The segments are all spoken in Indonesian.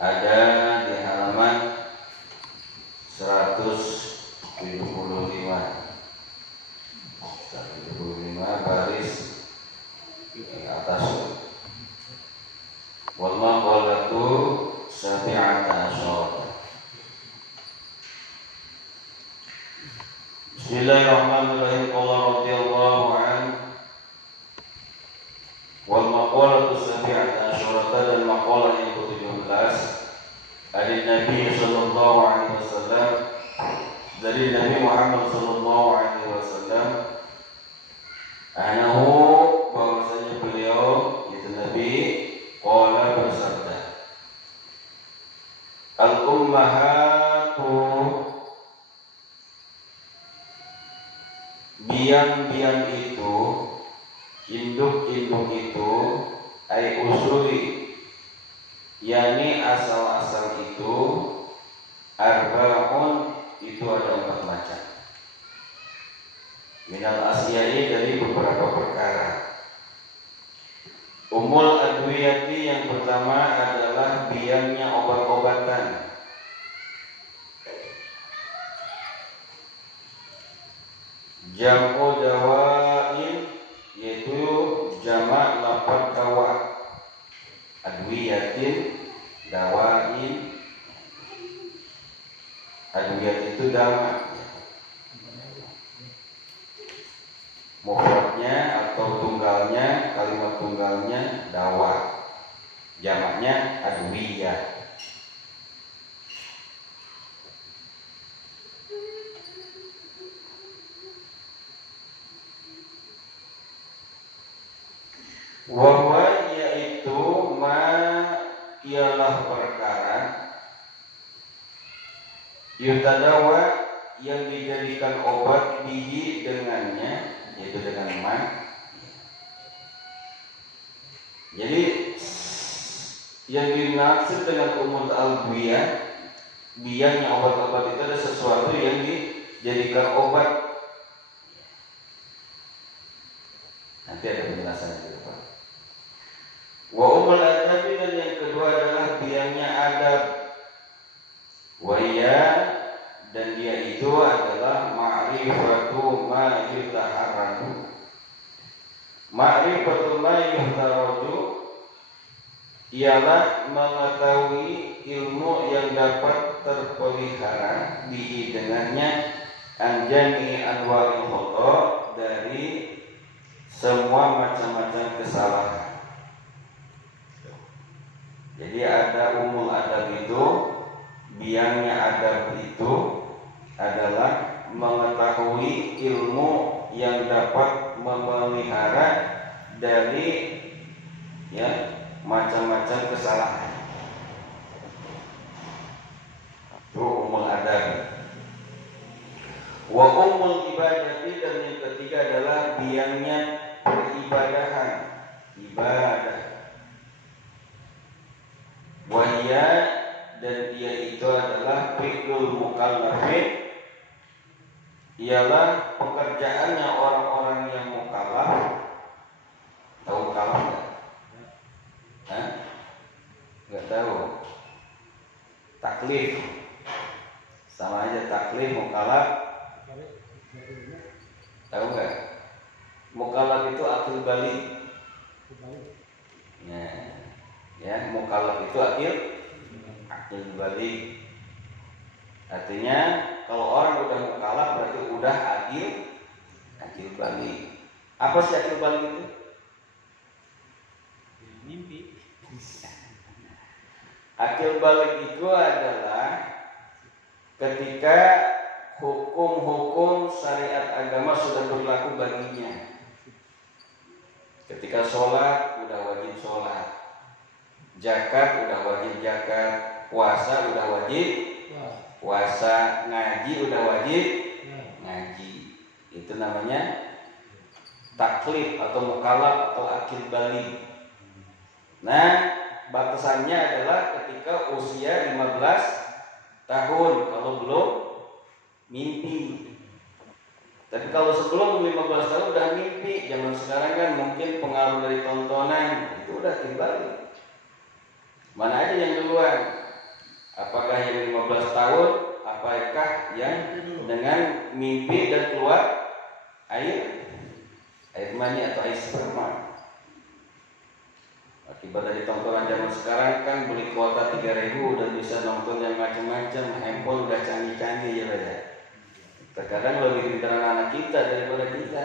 ada di halaman 175 baris di atas. Wal maqalatu sabi'ata asyara. Bismillahirrahmanirrahim. Qala radhiyallahu anhu wal maqalatu sabi'ata asyara, dan maqalah yang ke-17 dari Nabi sallallahu alaihi wasallam, dari Nabi Muhammad sallallahu alaihi wasallam, anahu, bahwasanya beliau itu Nabi qala bersabda, al ummahatu, biang-biang itu, induk-induk itu, ai usuli, yakni asal-asal itu, arba'un, itu ada 4 macam. Minal asyai, dari beberapa perkara. Umul adwiyati, yang pertama adalah biangnya obat-obatan. Jam'u dawain, yaitu jamak lafaz dawa. Adwiyatin, dawain. Adwiyat itu dawa. Mufradnya atau tunggalnya, kalimat tunggalnya dawa, jamaknya adwiyah. Wahwa, yaitu ma, ialah perkara, yutadawa, yang dijadikan obat, bihi, dengannya, yaitu dengan ma. Jadi yang dimaksud dengan umum al-biyah, biangnya obat-obat itu ada sesuatu yang dijadikan obat. Nanti ada penjelasannya di depan. Wa umul adabi, dan yang kedua adalah biangnya adab. Wa iya, dan dia itu adalah ma'rifatu ma yutaharradu. Ma'rifatu ma yutaharradu ialah mengetahui ilmu yang dapat terpelihara bihi, dengannya, anjani anwaril khata, dari semua macam-macam kesalahan. Jadi ada umul adab itu, biangnya adab itu adalah mengetahui ilmu yang dapat memelihara dari macam-macam kesalahan. Itu umul adab. Wa umul ibadati, dan yang ketiga adalah biangnya peribadahan, ibadah. Wahya, dan dia itu adalah fi'lul mukallafin, ialah pekerjaannya orang-orang yang mukallaf. Tahu mukallaf enggak? Hah? Enggak tahu. Taklif. Sama aja taklif, mukallaf. Tahu enggak? Mukallaf itu akil balik. Ya, mukallaf itu akil balik. Artinya kalau orang udah mukallaf berarti udah akil balik. Apa sih akil balik itu? Mimpi. Akil balik itu adalah ketika hukum-hukum syariat agama sudah berlaku baginya. Ketika sholat udah wajib sholat, zakat udah wajib zakat, puasa udah wajib puasa, ngaji udah wajib ngaji. Itu namanya taklif atau mukallaf atau akil balik. Nah, batasannya adalah ketika usia 15 tahun kalau belum mimpi. Tapi kalau sebelum 15 tahun udah mimpi, zaman sekarang kan mungkin pengaruh dari tontonan, itu udah kembali. Mana aja yang duluan? Apakah yang 15 tahun? Apakah yang dengan mimpi dan keluar air mani atau air sperma? Akibat dari tontonan zaman sekarang kan beli kuota 3.000 udah bisa nonton yang macam-macam, handphone udah canggih-canggih ya Pak. Terkadang lebih pintar anak kita daripada kita.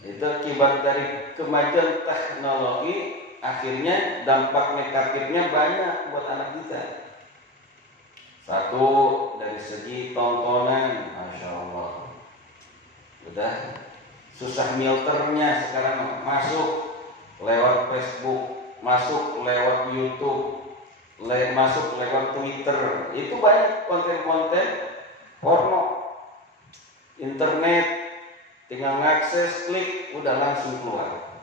Itu akibat dari kemajuan teknologi, akhirnya dampak negatifnya banyak buat anak kita. Satu, dari segi tontonan, Masya Allah, udah susah filternya sekarang, masuk lewat Facebook, masuk lewat YouTube, masuk lewat Twitter. Itu banyak konten-konten porno. Internet, tinggal ngakses, klik, udah langsung keluar.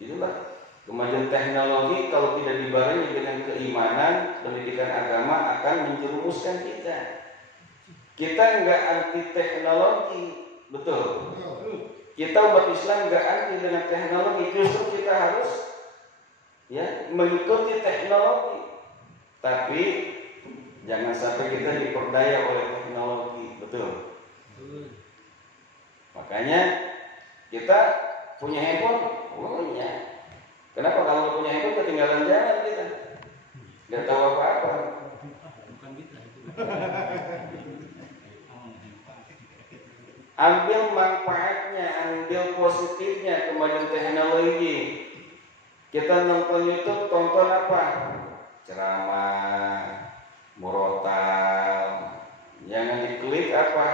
Itulah kemajuan teknologi kalau tidak dibarengi dengan keimanan, pendidikan agama akan menjerumuskan kita. Kita nggak anti teknologi, betul. Kita umat Islam nggak anti dengan teknologi, justru kita harus mengikuti teknologi. Tapi jangan sampai kita diperdaya oleh teknologi, betul. Makanya kita punya handphone, punya. Kenapa kalau punya handphone ketinggalan jalan kita? Gak tahu apa-apa. Bukan kita itu. Ambil manfaatnya, ambil positifnya kemajuan teknologi. Kita nonton YouTube, tonton apa? Ceramah, murotal. Jangan diklik apa?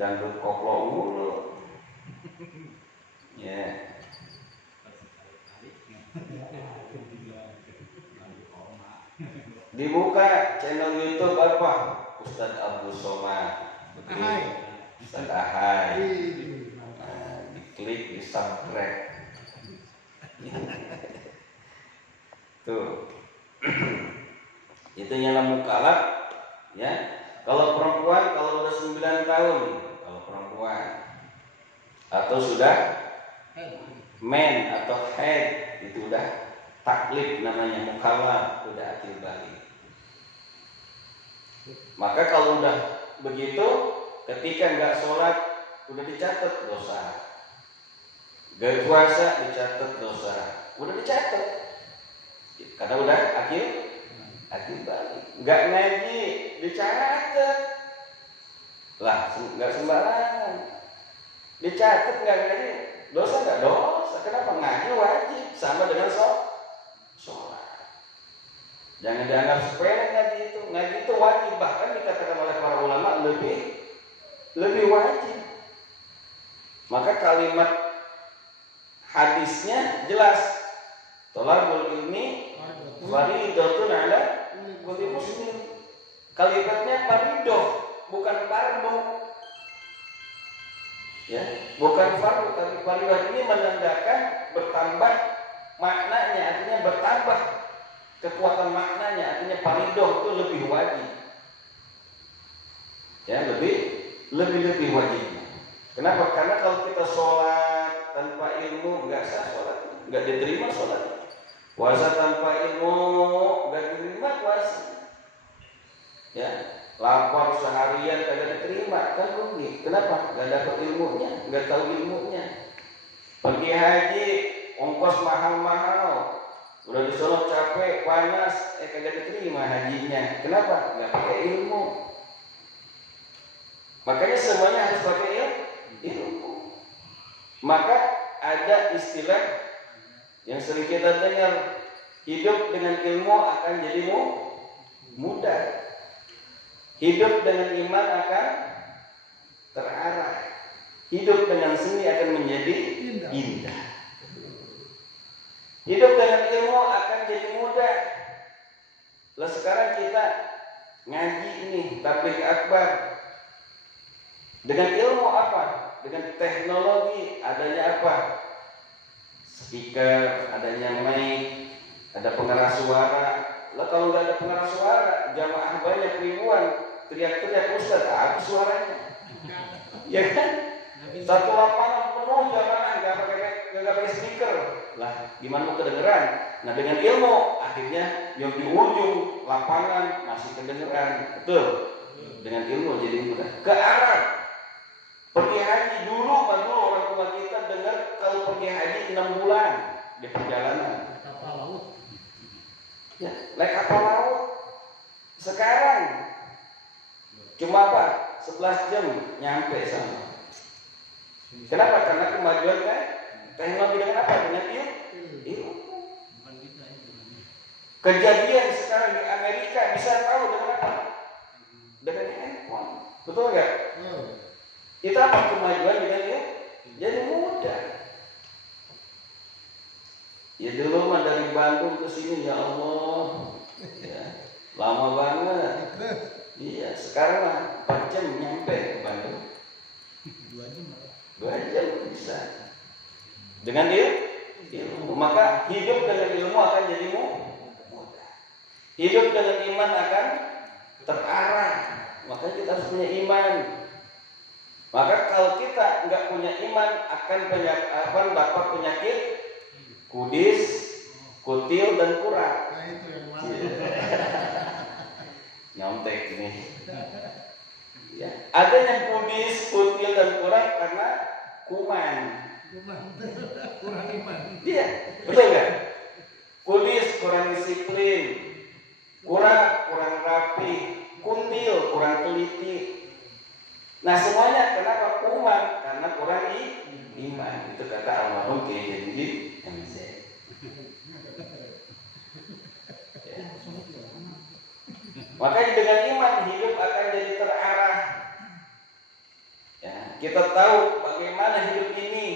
Dangdut koplo mulu. Ya. Dibuka channel YouTube apa? Ustadz Abdul Somad. Ustadz Ahai. Nah, diklik, di subscribe. Tuh. Itu nyala mukalaf, ya. Kalau perempuan, kalau udah 9 tahun, kalau perempuan atau sudah men atau head, itu udah taklif namanya, mukallaf, udah akil balik. Maka kalau udah begitu, ketika nggak sholat udah dicatat dosa, gak puasa dicatat dosa, udah dicatat karena udah akil balik. Nggak ngaji dicatat lah, nggak sembarangan dicatat. Nggak ngaji dosa, nggak dosa. Kenapa? Ngaji wajib sama dengan sholat. Jangan dianggap sepele ngaji itu. Ngaji itu wajib, bahkan dikatakan oleh para ulama lebih wajib. Maka kalimat hadisnya jelas, thalabul ilmi fardhatun ala kulli muslim. Kalimatnya fardhu, bukan fardu. Ya, bukan fardu, tapi fardhu ini menandakan bertambah maknanya, artinya bertambah kekuatan maknanya, artinya fardhu itu lebih wajib. Ya, lebih wajib. Kenapa? Karena kalau kita sholat tanpa ilmu nggak sah sholat, nggak diterima sholat. Puasa tanpa ilmu nggak diterima puasa. Ya, lapar seharian kagak diterima, kan rugi. Kenapa? Nggak dapat ilmunya, nggak tahu ilmunya. Pergi haji, ongkos mahal-mahal, udah di Solo capek, panas, kagak diterima hajinya. Kenapa? Nggak pakai ilmu. Makanya semuanya harus pakai ilmu. Maka ada istilah yang sering kita dengar, hidup dengan ilmu akan jadi mudah, hidup dengan iman akan terarah, hidup dengan seni akan menjadi indah. Hidup dengan ilmu akan jadi mudah. Lah sekarang kita ngaji ini tabligh akbar dengan ilmu apa? Dengan teknologi, adanya apa? Speaker, adanya mic, ada pengeras suara. Lah kalau nggak ada pengeras suara, jamaah banyak ribuan, teriak-teriak Ustaz, habis suaranya. Ya kan? Satu lapangan penuh jamaah nggak pakai speaker. Lah gimana mau kedengeran? Nah dengan ilmu akhirnya yang di ujung lapangan masih kedengeran, betul? Dengan ilmu jadi mudah. Ke Arab, pergi haji dulu orang tua kita dengar kalau pergi haji 6 bulan di perjalanan. Kapal laut. Ya, naik kapal laut. Sekarang cuma apa? 11 jam nyampe sana. Kenapa? Karena kemajuan kan teknologi dengan apa? Dengan ilmu. Kejadian sekarang di Amerika bisa tahu dengan apa? Dengan handphone. Betul nggak? Itu apa kemajuan dengan ilmu? Jadi mudah. Ya dulu mah dari Bandung ke sini ya Allah, ya, lama banget. Iya, sekarang mah 4 jam nyampe ke Bandung. 2 jam bisa. Dengan ilmu, maka hidup dengan ilmu akan jadi mudah. Hidup dengan iman akan terarah. Makanya kita harus punya iman. Maka kalau kita nggak punya iman akan dapat penyakit kudis, kutil dan kurang. Nyontek ini. Ya. Ada yang kudis, kutil dan kurang karena kuman. Kurang iman. Iya, betul nggak? Kudis kurang disiplin, kurang rapi, kutil kurang teliti. Nah semuanya kenapa kuman? Karena kurang iman. Itu kata almarhum Kiai Jadidin MZ. Ya. Makanya dengan iman hidup akan jadi terarah. Ya, kita tahu bagaimana hidup ini.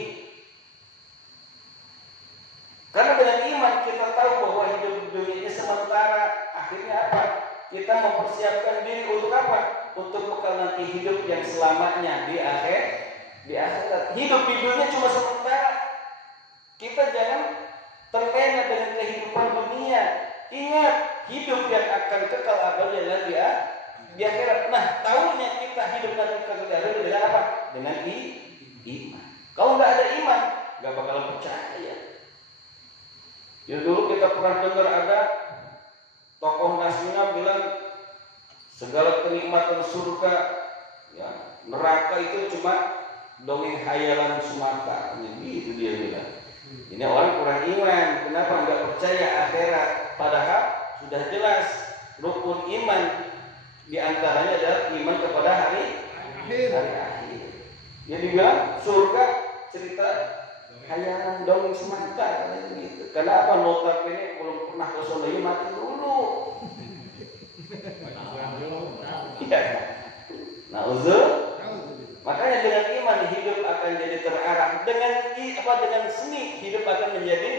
Karena dengan iman kita tahu bahwa hidup dunia ini sementara. Akhirnya apa? Kita mempersiapkan diri untuk apa? Untuk bekal nanti hidup yang selamanya di akhirat. Hidup di dunia cuma sementara. Kita jangan terlena dengan kehidupan dunia. Ingat, hidup yang akan kekal abadi adalah di akhirat. Nah, tahunya kita hidup nanti kekal di akhirat dengan apa? Dengan iman. Kalau nggak ada iman, nggak bakalan percaya. Ya dulu kita pernah dengar ada tokoh Nasrani bilang segala kenikmatan surga, ya, neraka itu cuma dongeng hayalan semata. Itu dia bilang. Ini orang kurang iman. Kenapa nggak percaya akhirat? Padahal sudah jelas rukun iman diantaranya adalah iman kepada hari akhir. Dia bilang surga cerita hayalan dongeng semata gitu. Karena apa? Notabene belum pernah ke sana mati dulu. Iya. Nah, makanya dengan iman hidup akan jadi terarah. Dengan seni hidup akan menjadi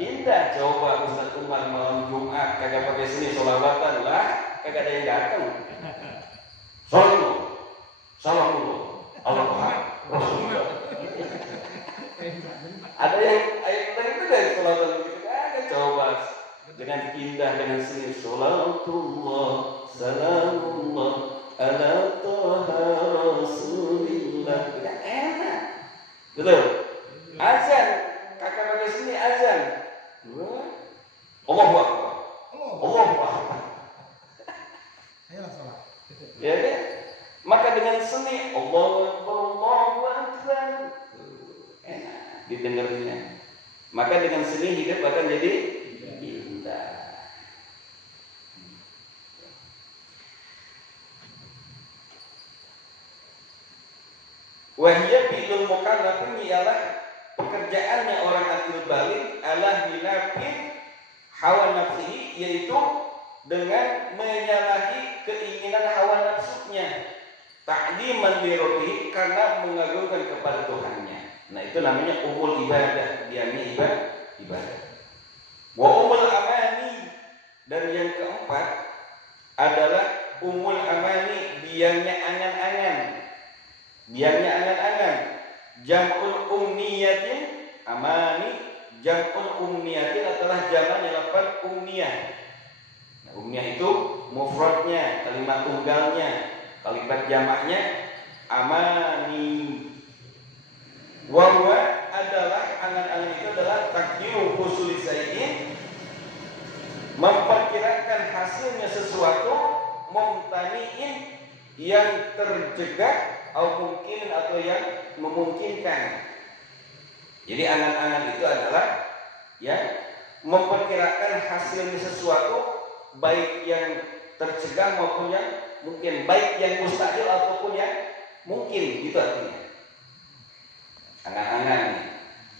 indah. Coba Ustaz Umar malam Jumat kagak pakai seni sholawatan lah, kagak ada yang datang. Salam dulu. Allah Rasulullah. Ada yang ayat itu dari sholawatan gitu kagak. Coba dengan indah dengan seni sholatullah salamullah ala toha rasulillah. Tidak enak. Betul. Azan, kakak pakai sini azan. Allahu Akbar. Allahu Akbar. Ayolah salat. Ya kan? Maka dengan seni Allahu Akbar. Enak didengarnya. Maka dengan seni hidup akan jadi indah. Wahia bilul mukallafin ialah pekerjaannya orang akil balik ala hilafin hawa nafsihi, yaitu dengan menyalahi keinginan hawa nafsunya, ta'diman li rabbih, karena mengagungkan kepada Tuhannya. Nah itu namanya umul ibadah, diamnya ibadah. Wa umul amani, dan yang keempat adalah umul amani, diamnya angan-angan. Diamnya angan-angan. Jam'ul umniyatin amani. Jam'ul umniyatin adalah jamaknya lafaz umniyah. Nah, umniyah itu mufradnya, kalimat tunggalnya. Kalimat jamaknya amani. Wa adalah angan-angan itu adalah takdiru husuli sayyid, hasilnya sesuatu mumtaniin yang tercegah atau yang memungkinkan. Jadi angan-angan itu adalah memperkirakan hasilnya sesuatu baik yang tercegah maupun yang mungkin, baik yang mustahil ataupun yang mungkin, gitu artinya. Angan-angan nih,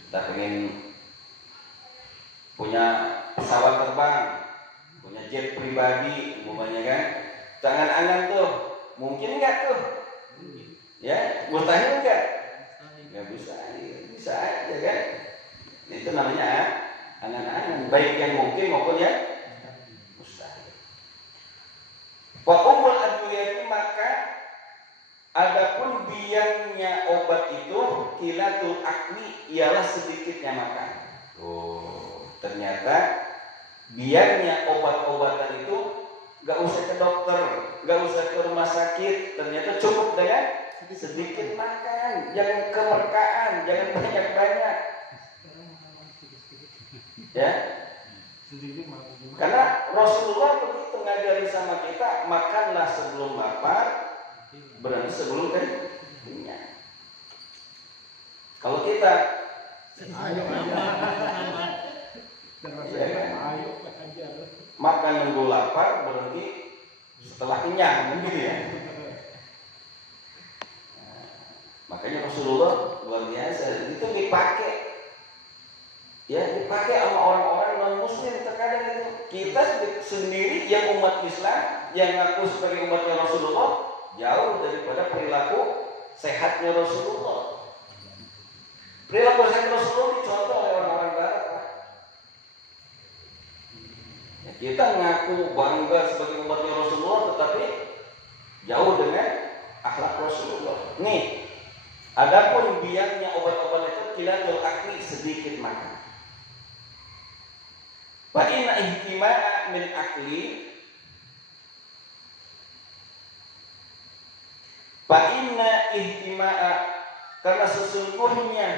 kita pengen punya pesawat terbang, punya jet pribadi, umpamanya kan. Angan-angan tuh, mungkin nggak tuh? Ya, mustahil nggak? Nggak bisa, bisa aja kan? Itu namanya angan-angan, baik yang mungkin maupun yang mustahil. Wa umul adwiyati, maka adapun biangnya obat itu kilatul akli, ialah sedikitnya makan. Ternyata biangnya obat-obatan itu gak usah ke dokter, gak usah ke rumah sakit. Ternyata cukup dengan sedikit makan, jangan kemerkaan, jangan banyak-banyak. Ya, karena Rasulullah begitu ngajari sama kita, makanlah sebelum lapar, berarti sebelum kenyang. Kalau kita makan nunggu lapar, berarti setelah kenyang, gitu ya. Makanya Rasulullah luar biasa, itu dipakai sama orang-orang non-muslim. Terkadang itu kita sendiri yang umat Islam, yang ngaku sebagai umatnya Rasulullah, jauh daripada perilaku sehatnya Rasulullah. Perilaku sehat Rasulullah dicontoh oleh orang-orang Barat. Kita ngaku bangga sebagai umatnya Rasulullah, tetapi jauh dengan akhlak Rasulullah. Nih, adapun biangnya obat-obat itu kilatul akli, sedikit makan. Fa inna ihtima'a min akli, fa inna ihtima'a, karena sesungguhnya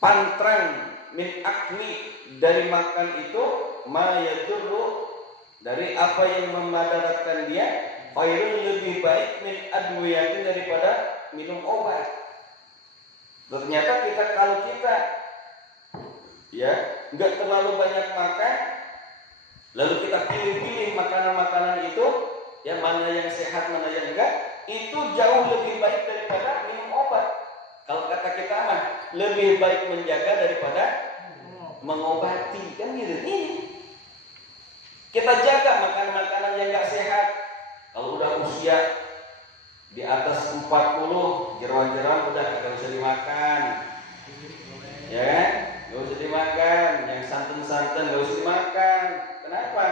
pantrang min akli, dari makan itu, ma yadurru, dari apa yang memadaratkan dia, khairun, lebih baik, min adwiyatin, daripada minum obat. Ternyata kalau kita nggak terlalu banyak makan, lalu kita pilih-pilih makanan-makanan itu, mana yang sehat, mana yang enggak, itu jauh lebih baik daripada minum obat. Kalau kata kita mah, lebih baik menjaga daripada mengobati, kan gitu. Ini kita jaga makanan-makanan yang enggak sehat. Kalau udah usia di atas 40, jeroan-jeroan udah nggak usah dimakan, ya, nggak usah dimakan. Yang santan-santan nggak usah dimakan. Kenapa?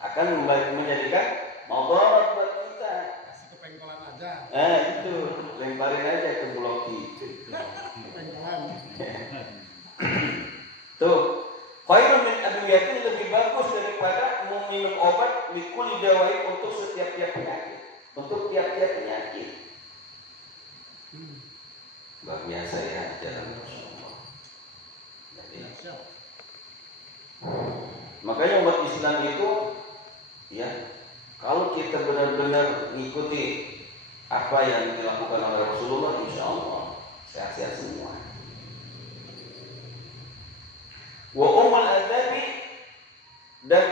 Akan menjadikan mudarat buat kita. Kasih ke pengkolan aja. Itu lemparin aja ke bloki. Tuh, khairun min adwiyatin, lebih bagus daripada meminum obat likuli dawai, untuk setiap-tiap penyakit. Untuk tiap-tiap penyakit. Luar biasa ya jalan Rasulullah. Jadi, makanya umat Islam itu, kalau kita benar-benar mengikuti apa yang dilakukan oleh Rasulullah, insya Allah sehat-sehat semua. Wa umul adabi, dan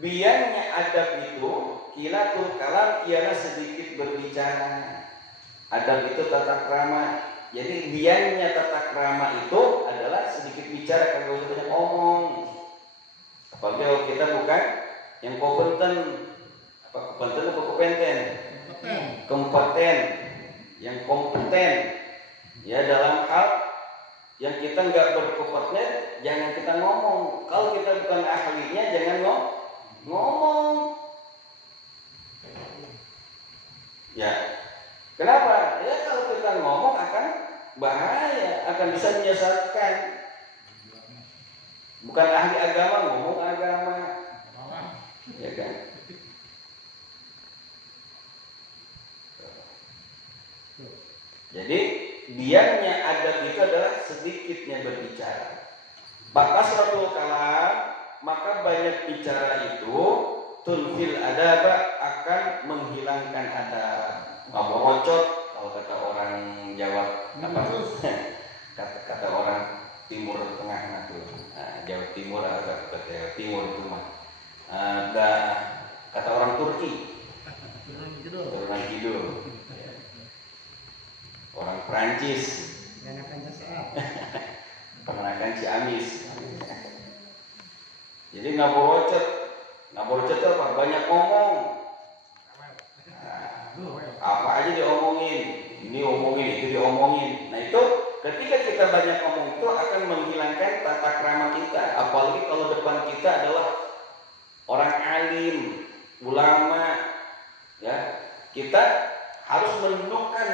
biangnya adab itu kilatul kalam, ialah sedikit berbicara. Adab itu tata krama. Jadi biangnya tata krama itu adalah sedikit bicara, kalau kita banyak ngomong. Apalagi kalau kita bukan yang kompeten, kompeten, yang kompeten, dalam hal yang kita nggak berkompeten, jangan kita ngomong. Kalau kita bukan ahlinya, jangan ngomong. Kenapa? Kalau kita ngomong akan bahaya, akan bisa menyesatkan. Bukan ahli agama ngomong agama, ya kan? Jadi biangnya adab itu adalah sedikitnya berbicara. Bakasratul kalam, maka banyak banyak bicara itu tunfil adaba, akan menghilangkan adab. Ngaborocot kalau kata orang Jawa, apa? kata orang Timur Tengah itu. Jawa Timur atau Jawa Timur itu mah. Ada kata orang Turki. Turunan Kidul. Orang Perancis. Peranakan Ciamis. Jadi ngaborocot itu apa? Banyak ngomong. Apa aja diomongin, ini omongin, itu diomongin. Nah itu ketika kita banyak ngomong itu akan menghilangkan tata krama kita. Apalagi kalau depan kita adalah orang alim, ulama, ya kita harus menundukkan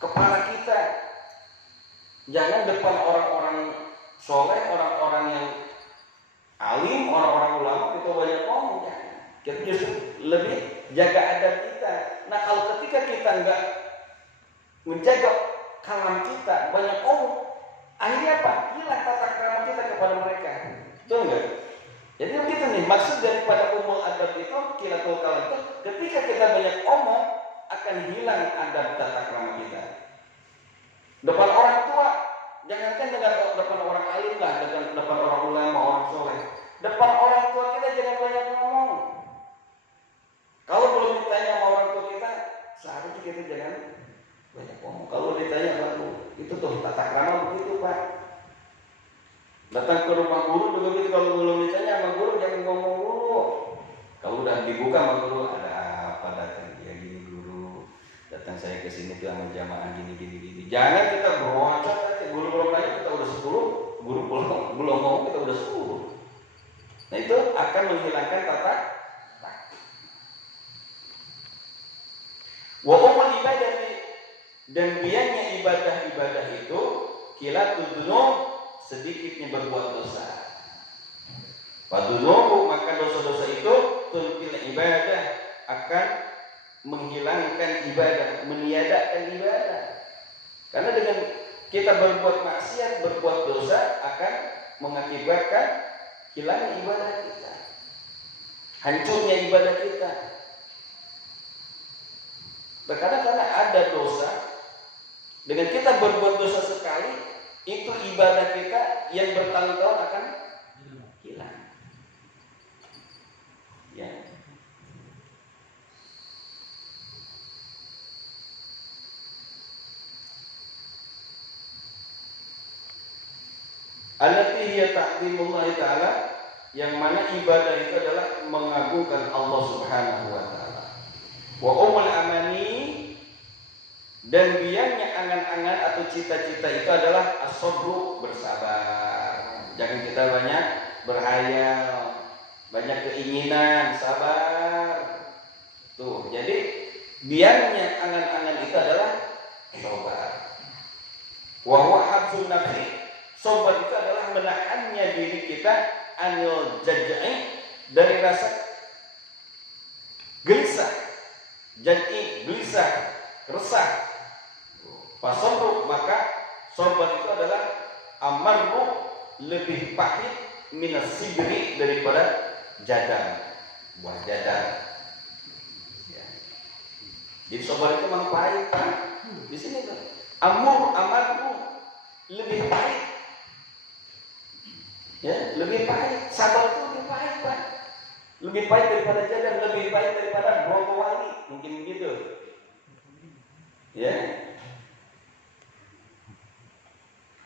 kepala kita. Jangan depan orang-orang soleh, orang-orang yang alim, orang-orang ulama kita banyak ngomong. Kita justru lebih jaga adab kita. Nah kalau ketika kita enggak menjaga kalam kita, banyak ngomong, akhirnya apa? Hilang tata krama kita kepada mereka. Betul enggak? Jadi begitu nih, maksud daripada umul adab itu, kilatul kalam itu, ketika kita banyak ngomong, akan hilang adab tata krama kita. Depan orang tua, jangankan dengan depan orang alim lah, dengan depan orang ulama, orang soleh. Depan orang tua kita jangan banyak ngomong. Kalau belum ditanya sama orang tua kita, seharusnya kita jangan banyak ngomong. Kalau ditanya baru, itu tuh tata krama begitu Pak. Datang ke rumah guru juga begitu, kalau belum ditanya sama guru jangan ngomong dulu. Kalau udah dibuka sama guru, ada apa datang? Ya gini guru, datang saya ke sini tuh sama jamaah gini. Jangan kita berwacot, guru belum nanya kita udah 10, guru belum ngomong kita udah 10. Nah itu akan menghilangkan tata. Wa umul ibadah, dan biarnya ibadah itu kilatul dzunub, sedikitnya berbuat dosa. Padunub, maka dosa-dosa itu tunfil ibadah, akan menghilangkan ibadah, meniadakan ibadah. Karena dengan kita berbuat maksiat, berbuat dosa akan mengakibatkan hilangnya ibadah kita, hancurnya ibadah kita. Terkadang karena ada dosa, dengan kita berbuat dosa sekali, itu ibadah kita yang bertahun-tahun akan hilang. Ya. Allati hiya ta'zimullah ta'ala, yang mana ibadah itu adalah mengagungkan Allah Subhanahu wa taala. Wa umul amani, dan biarnya angan-angan atau cita-cita itu adalah as-sabru, bersabar. Jangan kita banyak berhayal, banyak keinginan, sabar. Tuh, jadi biarnya angan-angan itu adalah sabar. Wa huwa habsun nafsi, sabar itu adalah menahannya diri kita anil jajai, dari rasa gelisah. Jajai, gelisah, resah. Fasabru, maka sabar itu adalah amarru, lebih pahit minas sibri, daripada jadal, buah jadal. Ya. Jadi sabar itu memang pahit Pak. Di sini tuh amarru, lebih pahit. Ya, lebih pahit. Sabar itu lebih pahit Pak. Lebih pahit daripada jadal, lebih pahit daripada broto wali, mungkin begitu. Ya.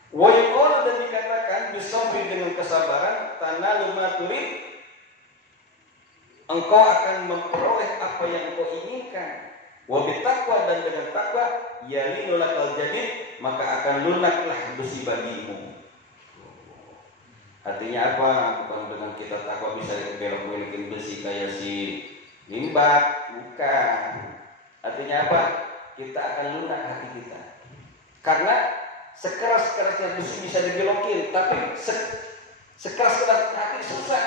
Wa yuqalu, dan dikatakan bisabri, dengan kesabaran, tanalu ma turid, engkau akan memperoleh apa yang engkau inginkan. Wa bitaqwa, dan dengan takwa, yalinu lakal jadid, maka akan lunaklah besi bagimu. Artinya apa? Bukan dengan kita takwa bisa belok-belokin besi kayak si limbah, bukan. Artinya apa? Kita akan lunak hati kita. Karena sekeras-kerasnya besi bisa dibelokin, tapi sekeras-keras hati susah.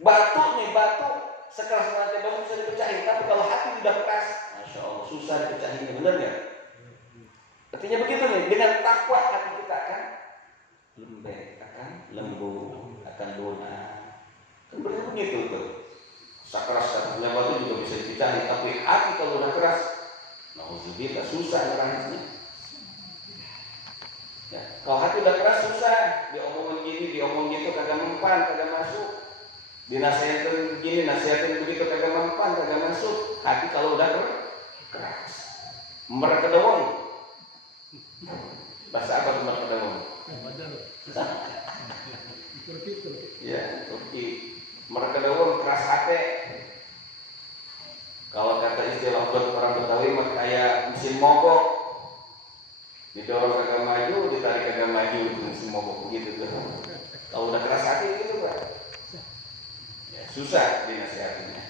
Batu, sekeras-kerasnya batu bisa dipecahin, tapi kalau hati udah keras, masya Allah, susah dipecahinnya, benar nggak? Artinya begitu nih, dengan takwa hati kita akan lembek, akan lembut, akan lunak. Begitu tuh. Keras-kerasnya batu juga bisa dicari, tapi hati kalau udah keras, nauzubillah susah ngerahasnya. Ya, kalau hati udah keras susah, diomongin gini, diomong gitu kagak mempan, kagak masuk. Dinasihatin gini, nasihatin begitu kagak mempan, kagak masuk. Hati kalau udah keras, merekedawang. Bahasa apa tuh merekedawang? Ya, Turki. Merekedawang keras hati. Kalau kata istilah orang Betawi mah kayak mesin mogok. Didorong kagak maju, ditarik kagak maju, itu mesin mogok begitu tuh. Kalau udah keras hati gitu, Pak. Ya, susah dinasihatinya.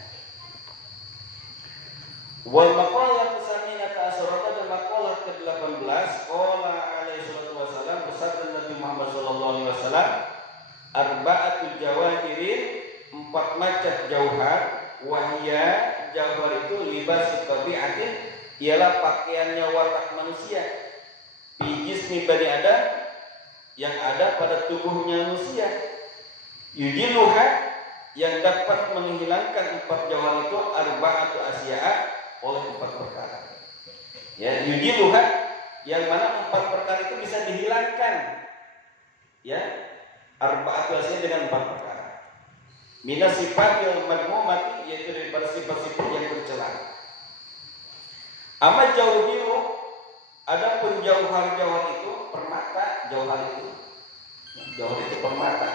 Wal maqalah tsaminata asyrata dan maqalah ke-18 qala alaihi salatu wasallam bersabda Nabi Muhammad sallallahu alaihi wasallam arba'atul jawahirin 4 macam jauhar wahya jauhar itu libas tabiatin ialah pakaiannya watak manusia bijismi bani adam yang ada pada tubuhnya manusia yujiluha yang dapat menghilangkan 4 jauhar itu arba'atu asya'a oleh 4 perkara. Ya, yujiluha yang mana 4 perkara itu bisa dihilangkan. Ya, arba'atu asya'a dengan 4 perkara. Minas sifatil madmumati yaitu daripada sifat-sifat yang tercela. Ama jauhiru adapun jauhar-jauhar itu permata jauhar itu. Jauhar itu permata.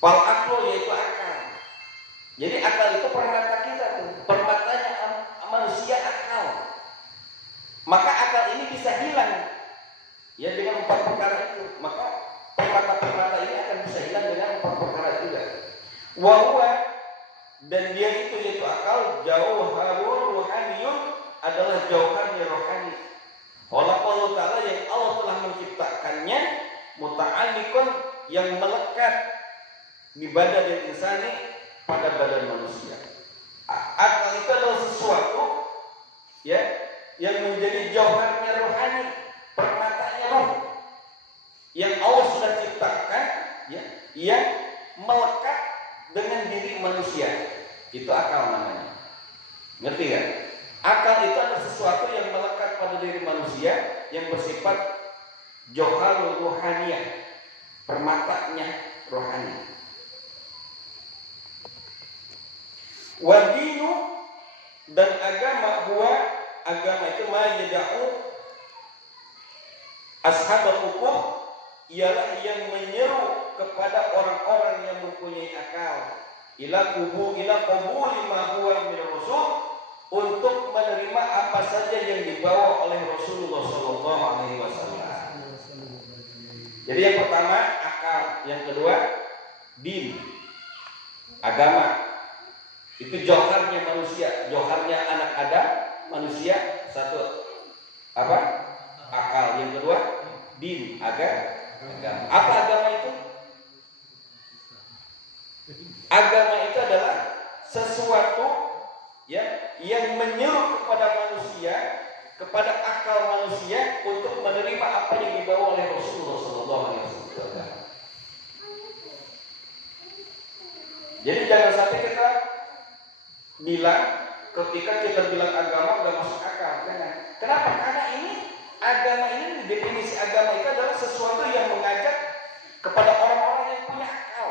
Fal aklu yaitu akal. Jadi akal itu permata kita tuh. Permatanya manusia akal. Maka akal ini bisa hilang. Ya dengan 4 perkara itu. Maka permata-permata ini akan bisa hilang dengan 4 perkara juga. Wahwa dan dia itu yaitu akal jauharul ruhaniyun adalah jauharnya rohani. Allah Ta'ala yang Allah telah menciptakannya muta'alliqun yang melekat di badan insani pada badan manusia. Akal itu adalah sesuatu ya yang menjadi jauharnya rohani, permatanya roh yang Allah sudah ciptakan ya, yang melekat dengan diri manusia. Itu akal namanya. Ngerti kan? Akal itu adalah sesuatu yang melekat pada diri manusia yang bersifat jauharul rohaniyah, permatanya rohani. Wadinu dan agama huwa agama itu yada'u ashabul hukum ialah yang menyeru kepada orang-orang yang mempunyai akal ila qabuli ma huwa min rasul untuk menerima apa saja yang dibawa oleh Rasulullah sallallahu alaihi wasallam. Jadi yang pertama akal, yang kedua din, agama. Itu jauharnya manusia, jauharnya anak Adam, manusia satu apa? Akal. Yang kedua din, agama. Apa agama itu? Agama itu adalah sesuatu ya yang menyuruh kepada manusia, kepada akal manusia untuk menerima apa yang dibawa oleh Rasulullah SAW. Jadi jangan sampai kita bilang ketika kita bilang agama nggak masuk akal, jangan. Kenapa? Karena ini agama ini definisi agama itu adalah sesuatu yang mengajak kepada orang-orang yang punya akal.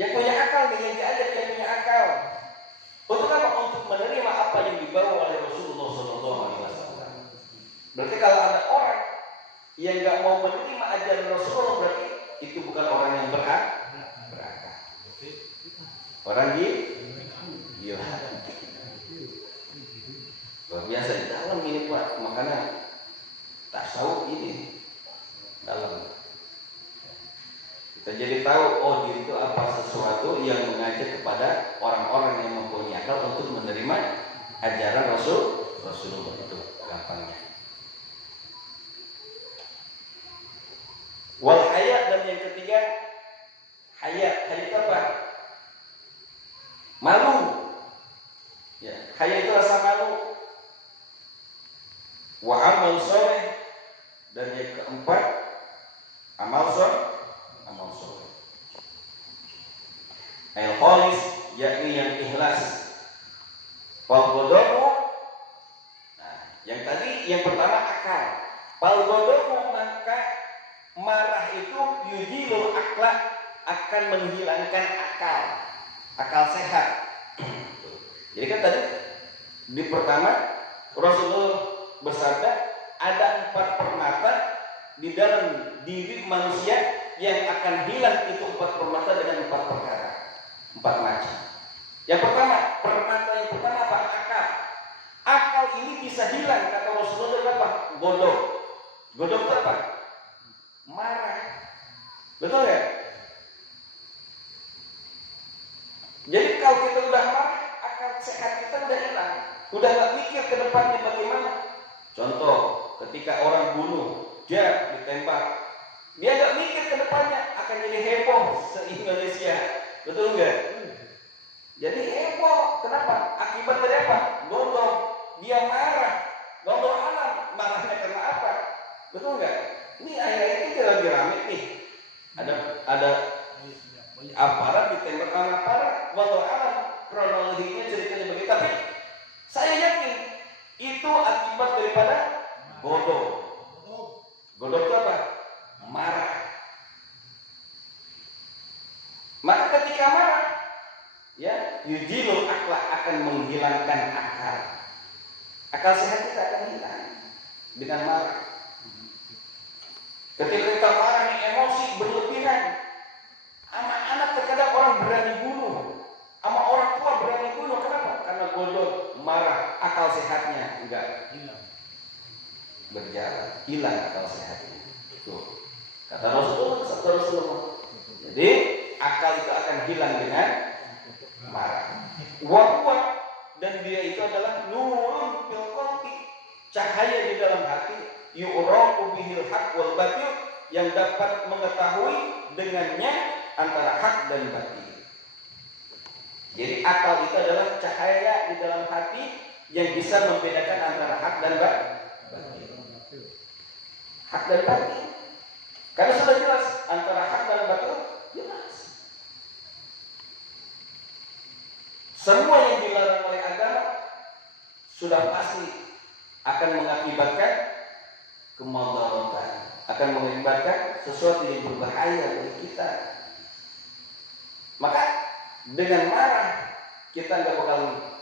Yang punya akal nih, yang diajak yang punya akal. Untuk apa? Untuk menerima apa yang dibawa oleh Rasulullah SAW. Berarti kalau ada orang yang nggak mau menerima ajaran Rasulullah, berarti itu bukan orang yang berakal. Orang gila. Luar biasa di dalam ini Pak, makanya tasawuf ini dalam. Kita jadi tahu oh diri itu apa sesuatu yang mengajak kepada orang-orang yang mempunyai akal untuk menerima ajaran Rasulullah itu gampangnya. Wal hayat dan yang ketiga hayat itu apa? Malu. Ya, hayat itu rasa malu. Wa amal soleh dan yang keempat amal soleh. Al-khalis yakni yang ikhlas. Wal ghadabu, nah, yang tadi yang pertama akal. Wal ghadabu maka marah itu yujilul akla, akan menghilangkan akal sehat. Jadi kan tadi di pertama Rasulullah bersabda ada 4 permata di dalam diri manusia yang akan hilang itu 4 permata dengan 4 perkara, 4 macam. Yang pertama, permata yang pertama apa? Akal. Akal ini bisa hilang kata Rasulullah apa? Godok itu apa? Marah. Betul ya? Jadi kalau kita udah marah, akal sehat kita udah hilang. Udah gak mikir ke depannya bagaimana. Contoh, ketika orang bunuh, dia ditembak, dia gak mikir ke depannya akan jadi heboh se-Indonesia. Betul nggak? Jadi heboh. Kenapa? Akibat dari apa? Gondong. Dia marah. Gondong alam. Marahnya karena apa? Betul nggak? Ini akhir-akhir ini lagi rame nih. Ada aparat ditembak sama aparat. Gondong alam. Kronologinya ceritanya begitu. Tapi saya yakin itu akibat daripada godong. Godong itu apa? Marah. Maka ketika marah, ya, yujilul akla, akan menghilangkan akal. Akal sehat kita akan hilang dengan marah. Ketika kita marah nih, emosi berlebihan. Sama anak terkadang orang berani bunuh, sama orang tua berani bunuh. Kenapa? Karena godong, marah, akal sehatnya enggak berjalan, hilang akal sehatnya. Tuh. Kata Rasulullah. Jadi akal itu akan hilang dengan marah. Wahwa, dan dia itu adalah nurun fil qalbi, cahaya di dalam hati, yu'raqu bihil haq wal batil, yang dapat mengetahui dengannya antara hak dan batil. Jadi akal itu adalah cahaya di dalam hati yang bisa membedakan antara hak dan batil. Hak dan batil. Karena sudah jelas antara hak dan batil, jelas. Semua yang dilarang oleh agama sudah pasti akan mengakibatkan kemudaratan, akan mengakibatkan sesuatu yang berbahaya bagi kita. Maka dengan marah kita nggak bakal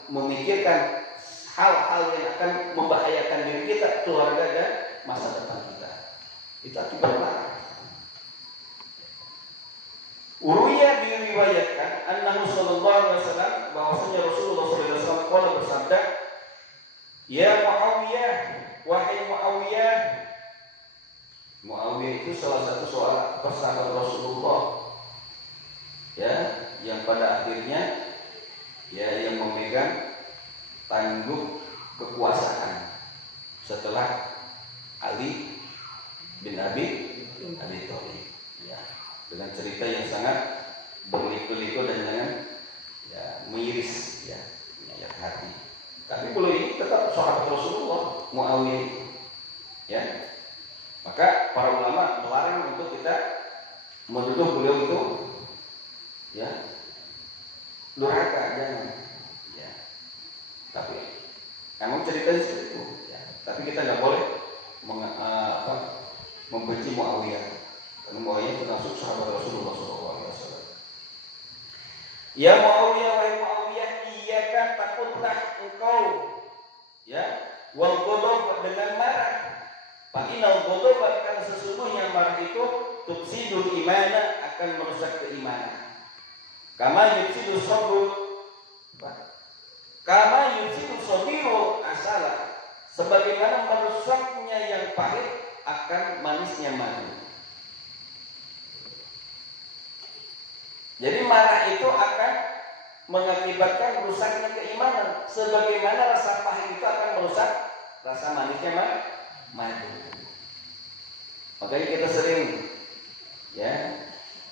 memikirkan hal-hal yang akan membahayakan diri kita, keluarga dan masa depan kita. Itu akibat marah. Uruya diriwayatkan annahu sallallahu alaihi wasallam, bahwasanya Rasulullah sallallahu alaihi wasallam bersabda, ya Muawiyah, wahai Muawiyah. Muawiyah itu salah satu persahabat Rasulullah, ya, yang pada akhirnya ya yang memegang tangguh kekuasaan setelah Ali bin Abi Thalib, ya, dengan cerita yang sangat berliku-liku dan dengan ya miris, ya, menyayat hati. Tapi beliau ini tetap sahabat Rasulullah, Muawiyah, ya. Maka para ulama melarang untuk kita menuduh beliau itu, ya, durhaka, jangan, ya. Tapi emang ceritanya seperti itu, ya. Tapi kita nggak boleh membenci Muawiyah, karena Muawiyah termasuk sahabat Rasulullah SAW. Ya Muawiyah, wahai Muawiyah, iyyaka, takutlah engkau, ya, wal ghadab, dengan marah. Fa'inal ghadab, karena sesungguhnya marah itu tufsidul imana, akan merusak keimanan. Kama yufsidu sabiru asala, sebagaimana merusaknya yang pahit akan manisnya madu. Jadi marah itu akan mengakibatkan rusaknya keimanan, sebagaimana rasa pahit itu akan merusak rasa manisnya madu. Makanya kita sering, ya,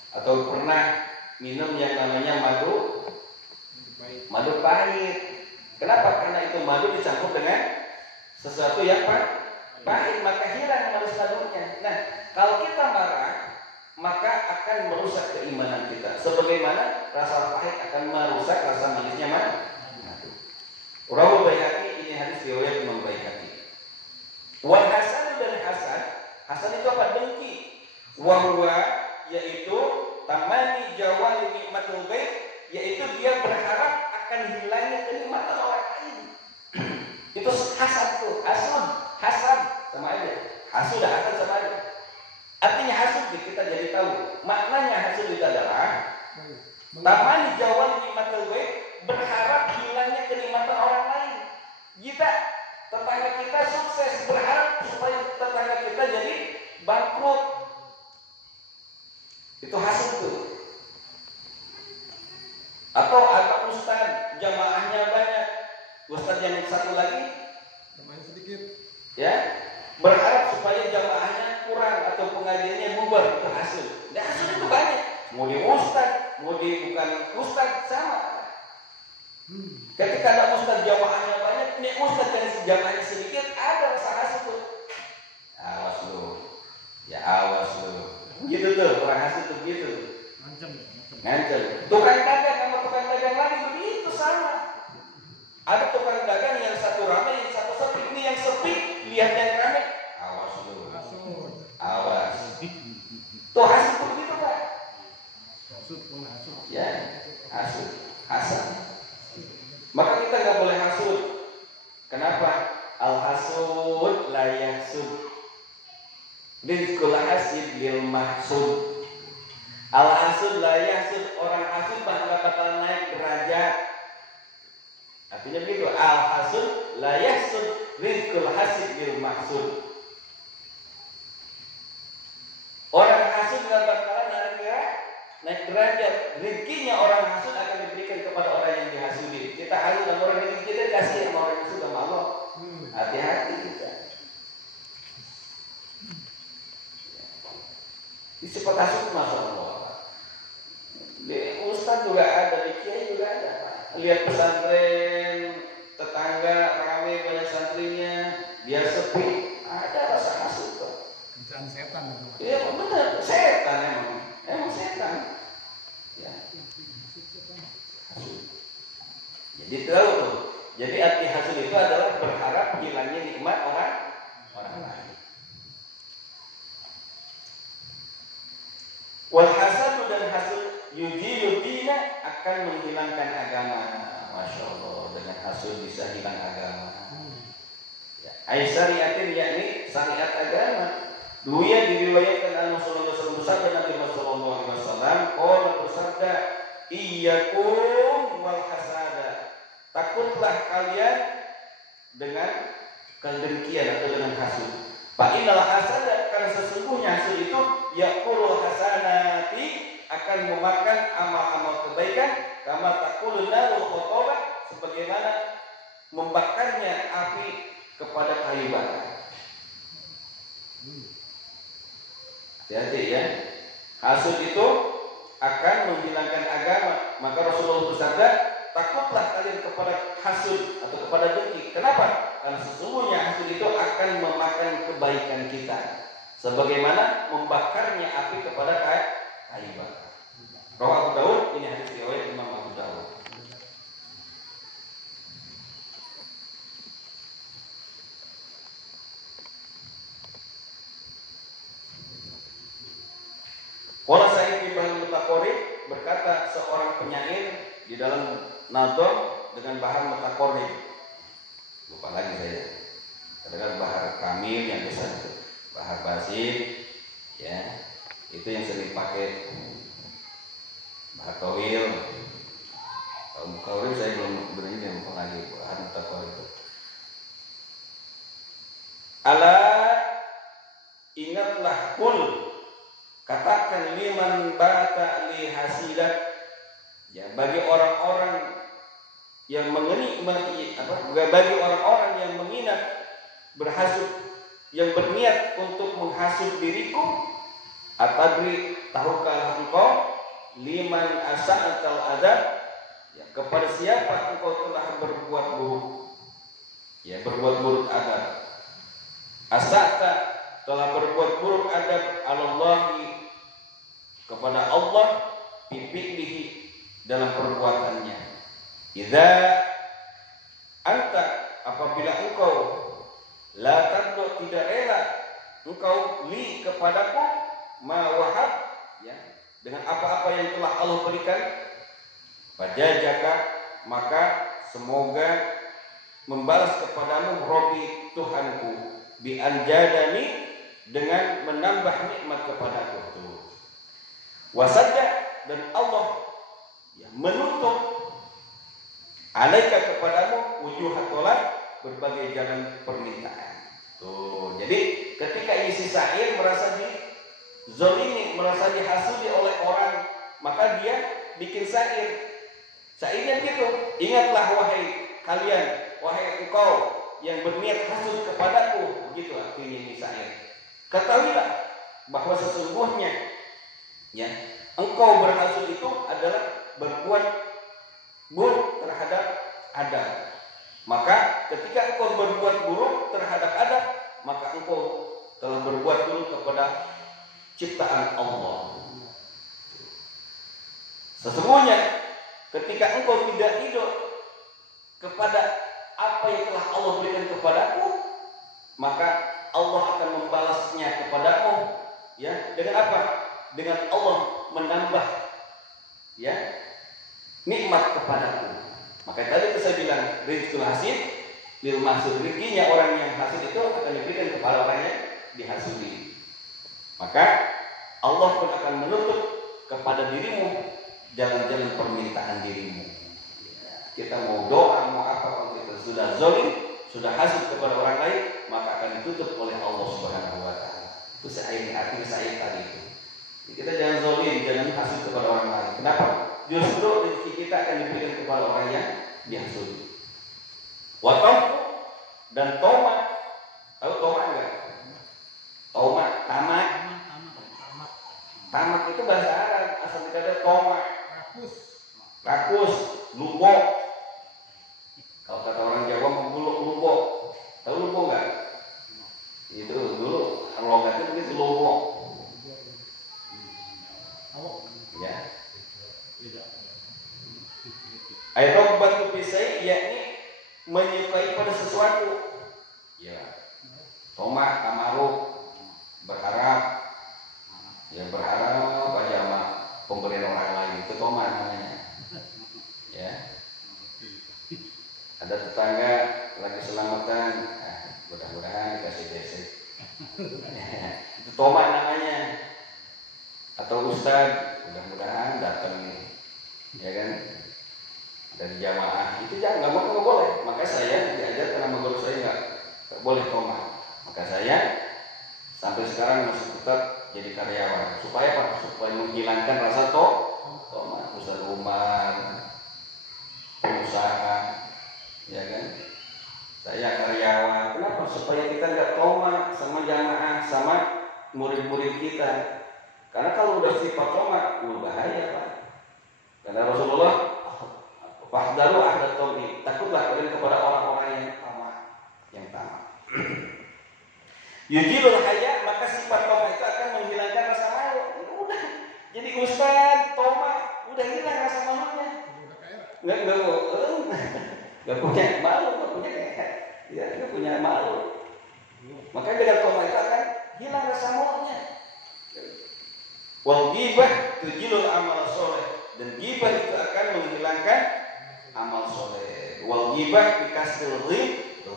atau pernah minum yang namanya madu pahit. Kenapa? Karena itu madu dicampur dengan sesuatu yang pahit, maka hilang manis madunya. Nah, kalau kita marah, maka akan merusak keimanan kita. sebagaimana rasa pahit akan merusak rasa manisnya madu. Rawahul Baihaqi, ini hadis riwayat Imam Baihaqi. Wal hasan dan hasan itu apa? Dengki. Wa huwa yaitu tamani jawali nikmatul ghaib, yaitu dia berharap akan hilangnya kenikmatan orang lain. Itu hasan tuh, hasan sama aja. Hasud dan hasan sama aja. Artinya hasud kita jadi tahu. Maknanya hasud itu adalah tamani jawali nikmatul ghaib, berharap hilangnya kenikmatan orang lain. Kita, tetangga kita sukses, berharap supaya tetangga kita jadi bangkrut. Itu hasud tuh. Atau ada ustaz, jamaahnya banyak, ustaz yang satu lagi Jamaahnya sedikit. ya, berharap supaya jamaahnya kurang atau pengajiannya bubar. Itu hasud. Dan hasud itu banyak. Mau di ustaz, mau di bukan ustaz, sama. Ketika ada ustaz jamaahnya banyak, ini ustaz yang jamaahnya sedikit, ada rasa hasud tuh. Awas lu, ya awas lu. Gitu tuh, orang hasud tuh gitu. Ngancem. Tukang dagang sama tukang dagang lagi begitu sama. Ada tukang dagang yang satu ramai, yang satu sepi. Ini yang sepi, lihat yang ramai, awas lu. Awas. Tuh hasud tuh begitu Pak. Ya, hasud, hasan. Maka kita nggak boleh hasud. Kenapa? Al hasud la yahsud. Rizqul hasid lil mahsud. Al hasud la yahsud, orang hasud bakal naik derajat. Artinya begitu. Al hasud la yahsud, rizqul hasid lil mahsud. Orang hasud nggak bakalan naik derajat. Rezekinya orang hasud akan diberikan kepada orang yang dihasudi. Kita hasud sama orang yang kita kasih sama orang hasud sama Allah. Hati-hati kita. Di sifat hasud masya Allah. Di ustaz juga ada, di kiai juga ada. Lihat pesantren tetangga ramai banyak santrinya, dia sepi, ada rasa hasud tuh. Bicara setan itu. Iya benar, setan emang setan. Ya. Jadi tahu tuh. Jadi arti hasud itu adalah berharap hilangnya nikmat orang lain. Wal hasad dan hasud yujilu dina, akan menghilangkan agama. Masya Allah, dengan hasud bisa hilang agama. Ya. Syariatin yakni syariat agama. Dulu ya diriwayatkan an Rasulullah sallallahu alaihi wasallam, Nabi sallallahu alaihi wasallam qala bersabda, iyyakum wal hasada. Takutlah kalian dengan kedengkian atau dengan hasud. Fa innal hasada, karena sesungguhnya hasud itu yaqulul hasanati, akan memakan amal-amal kebaikan, kama taqulun narul khotabah, sebagaimana membakarnya api kepada kayu bakar. Hati-hati ya. Hasud itu akan menghilangkan agama. Maka Rasulullah bersabda, takutlah kalian kepada hasud atau kepada dengki. Kenapa? Karena sesungguhnya hasud itu akan memakan kebaikan kita, sebagaimana membakarnya api kepada kayu bakar. Rawah Abu Daud, ini hadis riwayat Imam Abu Daud. Qala Sa'id bin Mutaqarrib, berkata seorang penyair di dalam nadham dengan bahar mutaqarrib. Lupa lagi saya. Dengan bahar kamil yang biasa itu. Bahar basit, ya. Itu yang sering dipakai. Bahar tawil. Kalau mutaqarrib saya belum berani lupa lagi bahar mutaqarrib. Ala, ingatlah, kul, katakan liman bata li hasidat, ya, bagi orang-orang yang bagi orang-orang yang menginap berhasud, yang berniat untuk menghasud diriku, atadri, tahukah engkau liman asa'atal adab, ya, kepada siapa engkau telah berbuat buruk, ya, berbuat buruk adab. Asa'ta, telah berbuat buruk adab, Allahi, kepada Allah, fi'lihi dalam perbuatannya. Idza anta apabila engkau la tadlu tidak rela engkau li kepadaku ma wahab ya dengan apa-apa yang telah Allah berikan, fajajaka maka semoga membalas kepadamu Robbi Tuhanku bi anjadani dengan menambah nikmat kepadaku tuh. Wasadda dan Allah ya, menutup alaika kepadamu wujuhat tolak berbagai jalan permintaan. Tuh, jadi ketika isi syair merasa dizolimi, merasa dihasudi oleh orang, maka dia bikin syair. Syairnya gitu, ingatlah wahai kalian, wahai engkau yang berniat hasud kepadaku, begitu artinya ini syair. Ketahuilah bahwa sesungguhnya ya, engkau berhasud itu adalah berbuat buruk terhadap Adam. Maka ketika engkau berbuat buruk terhadap Adam, maka engkau telah berbuat buruk kepada ciptaan Allah. Sesungguhnya ketika engkau tidak ridho kepada apa yang telah Allah berikan kepadaku, maka Allah akan membalasnya kepadamu ya dengan apa? Dengan Allah menambah ya nikmat kepadaku. Maka tadi saya bilang rizqul hasid lil mahsud, rezekinya orang yang hasud itu akan diberikan kepada orang yang dihasudi. Maka Allah pun akan menutup kepada dirimu jalan-jalan permintaan dirimu. Kita mau doa, mau apa, kalau kita sudah zalim, sudah hasud kepada orang lain, maka akan ditutup oleh Allah Subhanahu wa taala. Itu arti saya tadi itu. Jadi kita jangan zalim, jangan hasud kepada orang lain. Kenapa? Justru rezeki kita akan diberikan kepada orang yang dihasudi. Watom dan toma. Tahu toma enggak? Toma, tamak. Tamak itu bahasa Arab, asal kata toma. Rakus, lubok. Kalau kata orang Jawa menggulung lubok. Tahu lubok enggak? Itu dulu logatnya begitu lubok. Ya. Airobatu pisai yakni menyukai pada sesuatu. Ya. Toma, tamaruk, berharap. Ya berharap pada pemberian orang lain itu toma namanya. Ya. Ada tetangga lagi selamatan, mudah-mudahan dikasih besek. Itu toma namanya. Atau ustaz, mudah-mudahan datang nih. Ya kan? Dari jamaah itu jangan nggak boleh. Maka saya diajar karena guru saya nggak boleh toma. Maka saya sampai sekarang masih tetap jadi karyawan. Supaya apa? Supaya menghilangkan rasa toma. Ustaz Umar, pengusaha, ya kan? Saya karyawan. Kenapa? Supaya kita nggak toma sama jamaah, sama murid-murid kita. Karena kalau udah sifat toma, bahaya Pak. Karena Rasulullah Fahdaru ahdat tomi, takutlah kalian kepada orang-orang yang tamak. Yujilul haya, maka sifat toma itu akan menghilangkan rasa malu. Udah, jadi ustaz toma, udah hilang rasa malunya. Nggak punya malu, nggak punya malu. Makanya dengan toma itu akan hilang rasa malunya. Wal ghibah tujilul amal soleh, dan ghibah itu akan menghilangkan amal soleh. Wal ghibah dikasih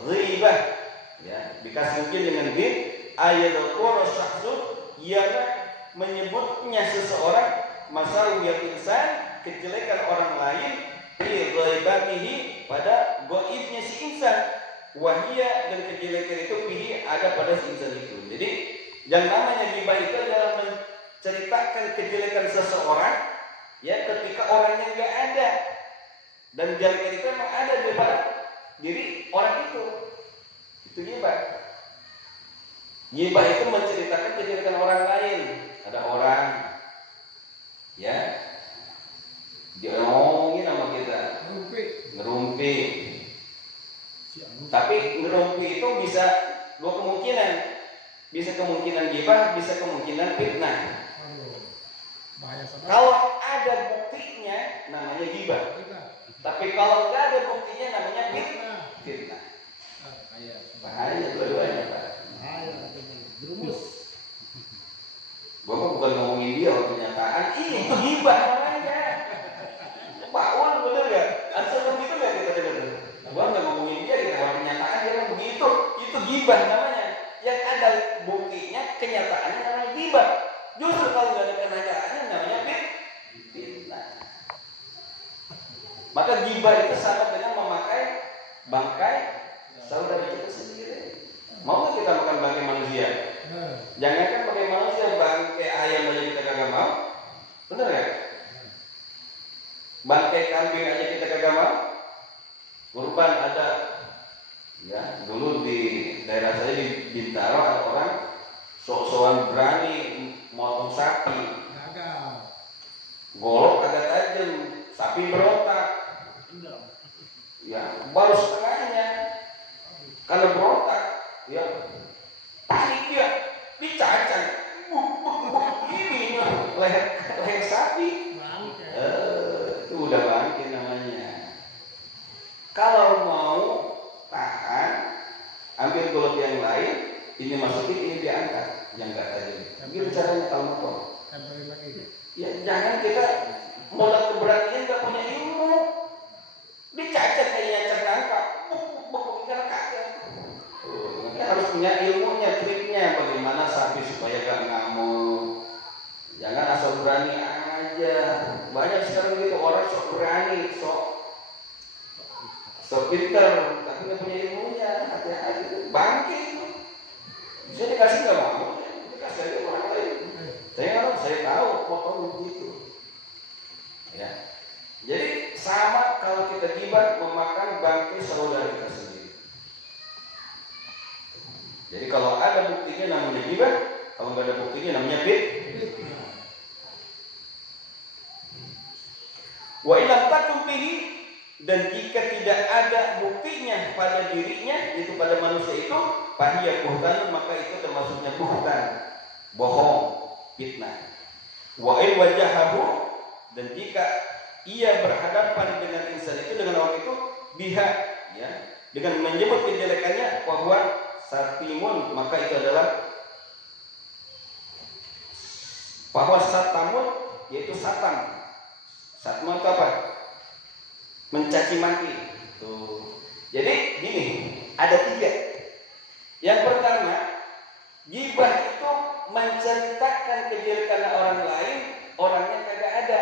ghibah, ya dikasih dengan ghib ayadul syakhsud, ialah menyebutnya seseorang masalah insan, kejelekan orang lain fi ghaibatihi, pada gaibnya si insan, wahia, dan kejelekan itu fihi, ada pada si insan itu. Jadi yang namanya ghibah itu adalah menceritakan kejelekan seseorang ya ketika orangnya nggak ada, dan kejelekan itu memang ada di pada diri orang itu ghibah. Ghibah itu menceritakan kejelekan orang lain. Ada orang ya diomongin sama kita, ngerumpi. Tapi ngerumpi itu bisa dua kemungkinan. Bisa kemungkinan ghibah, bisa kemungkinan fitnah. Bahaya saudara. Kalau ada buktinya namanya ghibah. Kita. Tapi kalau nggak ada buktinya namanya Fitnah. fitnah. Bahaya. Bahaya dua-duanya, Pak. Bahaya. Jerumus. Bapak bukan ngomongin dia, kenyataan ini itu ghibah namanya. Pak Wan bener nggak? Antum begitu nggak kita dengar? Gua nggak ngomongin dia, kita ngomongin kenyataan dia begitu. Itu ghibah namanya. Yang ada buktinya, kenyataannya namanya ghibah. Justru kalau nggak ada kenyataannya namanya fitnah. Maka ghibah itu sama dengan memakai bangkai saudara kita sendiri. Mau nggak kita makan bangkai manusia? Jangankan bangkai manusia, bangkai ayam aja kita kagak mau. Bener nggak? Bangkai kambing aja kita kagak mau. Kurban ada, ya dulu di daerah saya di Bintaro ada orang sok-sokan berani motong sapi. Gagal. Golok agak tajam, sapi berontak. Ya baru setengahnya karena berontak, ya panik dia, dicacang, ini leher sapi. Itu udah bangkit namanya. Kalau mau tahan, ambil golok yang lain, ini masukin, ini diangkat, yang enggak tajam. Begitu caranya kalau motor. Ya jangan kita modal keberanian nggak punya ilmu, dicacat kayak nyacak nangka, karena kaget. Kita harus punya ilmunya, triknya, bagaimana sapi supaya gak ngamuk. Jangan asal berani aja. Banyak sekarang gitu orang sok berani, sok pinter, tapi nggak punya ilmunya. Hati-hati, bangkit. Bisa dikasih nggak mau, dikasih aja orang lain. Saya tahu potong begitu. Ya. Jadi sama kalau kita ghibah memakan bangkai saudara kita sendiri. Jadi kalau ada buktinya namanya ghibah, kalau nggak ada buktinya namanya fitnah. Wa ilam takum bihi, dan jika tidak ada buktinya pada dirinya, itu pada manusia itu, fahiya buhtan, maka itu termasuknya buhtan, bohong, fitnah. Wa in wajahahu, dan jika ia berhadapan dengan insan itu, dengan orang itu, biha, ya, dengan menyebut kejelekannya, bahwa satimun, maka itu adalah bahwa satamun, yaitu satam. Satam itu apa? Mencaci maki. Tuh. Jadi gini, ada 3. Yang pertama, ghibah itu menceritakan kejelekan orang lain, orangnya kagak ada.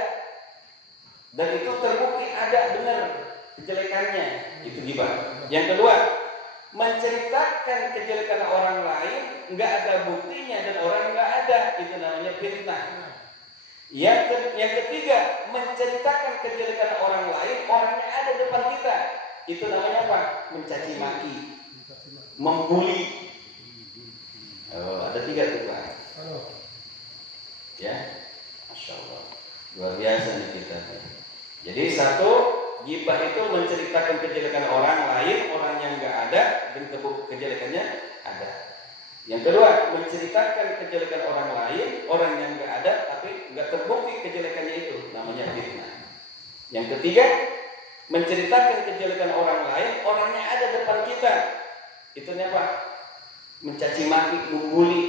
Dan itu terbukti ada benar kejelekannya, itu ghibah. Yang kedua, menceritakan kejelekan orang lain, nggak ada buktinya dan orang nggak ada, itu namanya fitnah. Yang ketiga, menceritakan kejelekan orang lain, orangnya ada depan kita, itu namanya apa? Mencaci maki, membuli. Oh, ada 3 tuh Pak. Ya, Masya Allah, luar biasa nih kita. Jadi satu, ghibah itu menceritakan kejelekan orang lain, orang yang nggak ada dan kejelekannya ada. Yang kedua, menceritakan kejelekan orang lain, orang yang nggak ada tapi nggak terbukti kejelekannya itu, namanya fitnah. Yang ketiga, menceritakan kejelekan orang lain, orangnya ada depan kita, itu apa? Mencaci maki, membuli,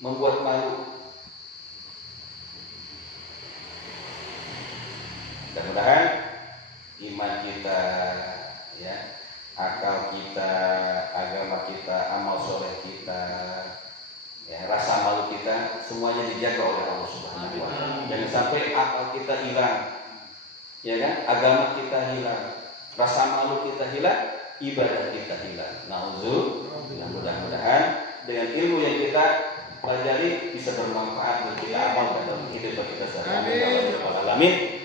membuat malu. Mudah-mudahan iman kita, ya, akal kita, agama kita, amal soleh kita, ya, rasa malu kita, semuanya dijaga oleh Allah Subhanahu wa Ta'ala. Jangan sampai akal kita hilang, ya kan? Agama kita hilang, rasa malu kita hilang, ibadah kita hilang. Nauzubillah. Mudah-mudahan dengan ilmu yang kita pelajari bisa bermanfaat dan kita amalkan dalam hidup kita sehari-hari. Amin.